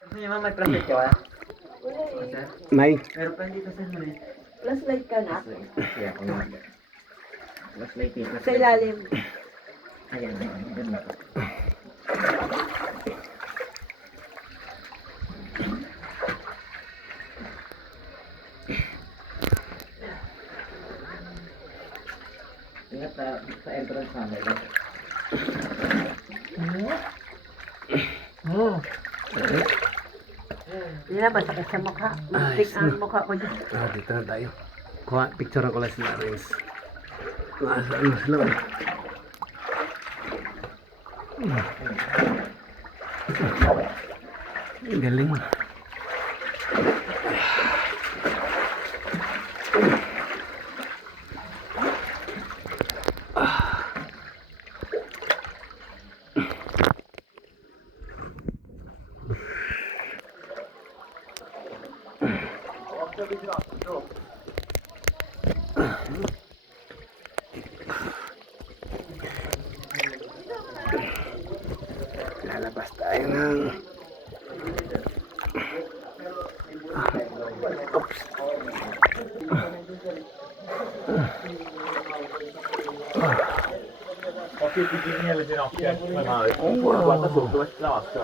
Gusto niyo ma'am, may flashlight ka ba? Wala Oh, eh. sir? May. Pero pa hindi pa sir mali. Flashlight ka na. Kaya ako nga. Flashlight yun. Sa ilalim. Ayan, ganun po. Ingat sa entrance namin. Hindi na ba sakit sa mukha? Muntik ang mukha ko dyan. Dito na tayo. Kuha, picture ko lang sila Rins. Ano sila ba? Galing. Lalabas tayo ng oops. Occhio piccini nelle ginocchia, come male. Guarda sotto, dove la vasca.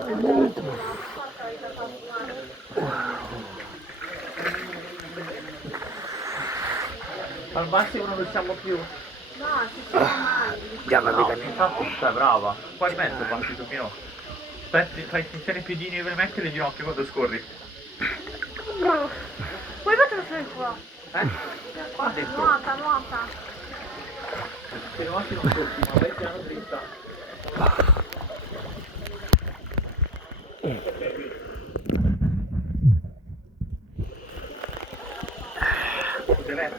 Al massimo non riusciamo più. Diyan kami No, kanina. infatti, stai brava. Qua di mezzo passi sul mio. Fai tensione i piedini per mettere le ginocchia quando scorri. Bravo. Puoi metterlo qua. Qua dentro. Nuota, nuota. Se no non scorri, ma vai piano dritta. Potete